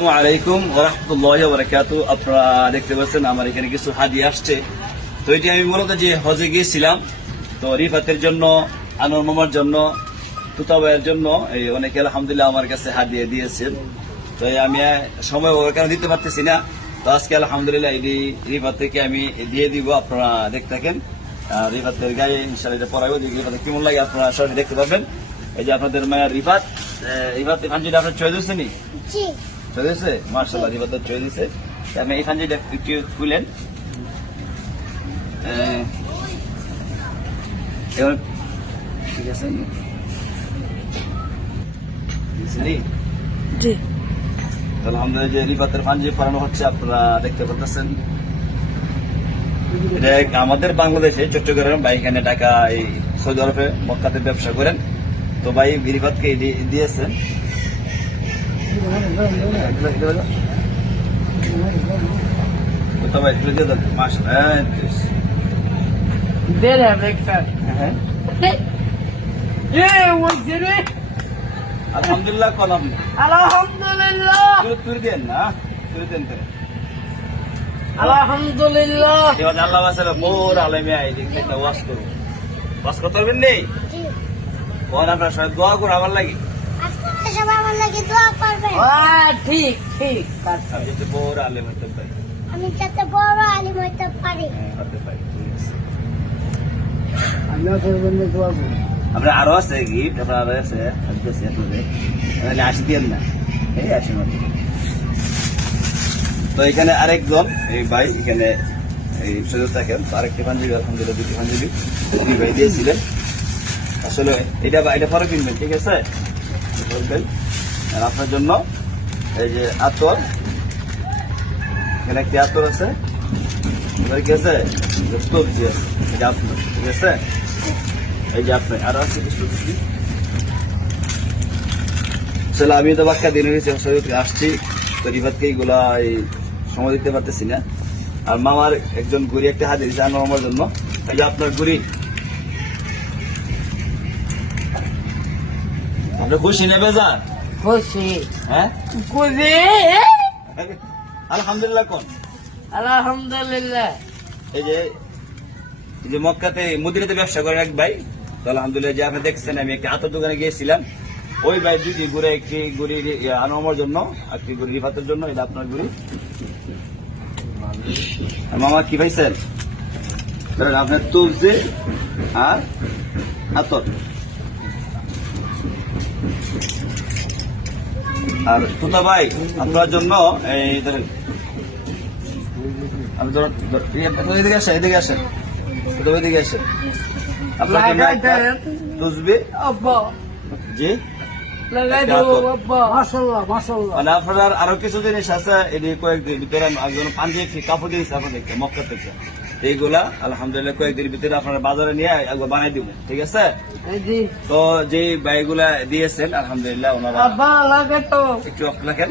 আলাইকুম ওয়া রাহমাতুল্লাহি ওয়া বারাকাতুহু। আপনারা দেখতে পাচ্ছেন আমার এখানে কিছু হাদিয়া আসছে। তো এটি আমি মূলত যে হজে গিয়েছিলাম, তো রিফাতের জন্য, আনোয়ার মামার জন্য, তুতা ভাইয়ের জন্য এই অনেকে আলহামদুলিল্লাহ আমার কাছে হাদিয়া দিয়েছেন। তো আমি সময় ওখানে দিতে পারতেছি না, তো আজকে আলহামদুলিল্লাহ এটি রিফাত থেকে আমি দিয়ে দিব। আপনারা দেখতে থাকেন। রিফাতের গায়ে ইনশাআল্লাহ এটা পরাইব, রিফাতে কেমন লাগে আপনারা সরাসরি দেখতে পাবেন। এই যে আপনাদের মায়ের রিফাত, রিফাত ফানজিটা আপনার চয়েস হয়েছে নি? জি চলেছে, মার্শাল্লাহ রিফাত চলে দিছে। আমি এই ফানজিটা একটু খুলেন। ঠিক আছে, জি আলহামদুলিল্লাহ যে রিফাতের ফানজি পরানো হচ্ছে, আপনারা দেখতে পাচ্ছেন। এটা আমাদের বাংলাদেশে চট্টগ্রাম, ভাই এখানে ঢাকা, এই সৌদি আরবে মক্কাতে ব্যবসা করেন। তো ভাই রিফাতকে দিয়েছেন। আলহামদুলিল্লাহ কোন আপনি আলহামদুলিল্লাহ তুই দেন না, তুই দেন তো আলহামদুলিল্লাহ। এবার আল্লাহ বাসালে বোর আলেমে আইদিক থেকে ওয়াজ করবো। ওয়াজ করতে পারবেন নেই? কোন আপনার সবাই দোয়া করো আমার লাগি। ঠিক ঠিক আমি যাতে বড় আলেম হতে পারি। হতে পারি, ঠিক আছে। আপনার আরো আছে গিফট, আপনার আরো আছে, আসতেছি আপনাদের। তাহলে আসি দিয়েন না, এই আসি মাত্র। তো এখানে আরেকজন এই ভাই এখানে এই সুযোগ থাকেন, তো আরেকটি পাঞ্জাবি আলহামদুলিল্লাহ, দুটি পাঞ্জাবি দুই ভাই দিয়েছিলেন। আসলে এটা পরে কিনবেন, ঠিক আছে, বলবেন। আর আপনার জন্য এই যে আতর, এখানে একটি আতর আছে, এবার কি আছে সবজি আছে, এটা আপনার, ঠিক আছে। এই যে আপনার আরো আছে কিছু। আসলে আমি তো বাক্কা দিনে আসছি, তো রিফাতকে এইগুলা এই সময় দিতে পারতেছি না। আর মামার একজন গুড়ি একটা হাতে দিয়েছে আমার মামার জন্য। এই যে আপনার গুড়ি, আপনি খুশি নেবে যান? খুশি। হ্যাঁ খুশি আলহামদুলিল্লাহ কোন আলহামদুলিল্লাহ। এই যে মক্কাতে মদিনাতে ব্যবসা করেন এক ভাই, তো আলহামদুলিল্লাহ যে আপনি দেখছেন, আমি একটা আতর দোকানে গিয়েছিলাম, ওই ভাই দুটি ঘুরে, একটি গুড়ি আনোয়ার জন্য, একটি গুড়ি রিফাতের জন্য। এটা আপনার গুড়ি। মামা কি পাইছেন? আপনার তুলছে আর আতর। আর তুতা ভাই আপনার জন্য এই ধরেন, আমি এদিকে আসেন, এদিকে আসেন, এদিকে আসেন। আপনার তুসবি জি, মানে আপনার আরো কিছু জিনিস আছে, এটি কয়েকদিন ভিতরে একজন পাঞ্জাবি কাপড় দিয়েছে আপনাদেরকে মক্কা থেকে। এইগুলা আলহামদুলিল্লাহ কয়েকদিনের ভিতরে আপনারা বাজারে নিয়ে একবার বানাই দিব, ঠিক আছে। তো যে বাইগুলা দিয়েছেন আলহামদুলিল্লাহ ওনারা একটু লেখেন।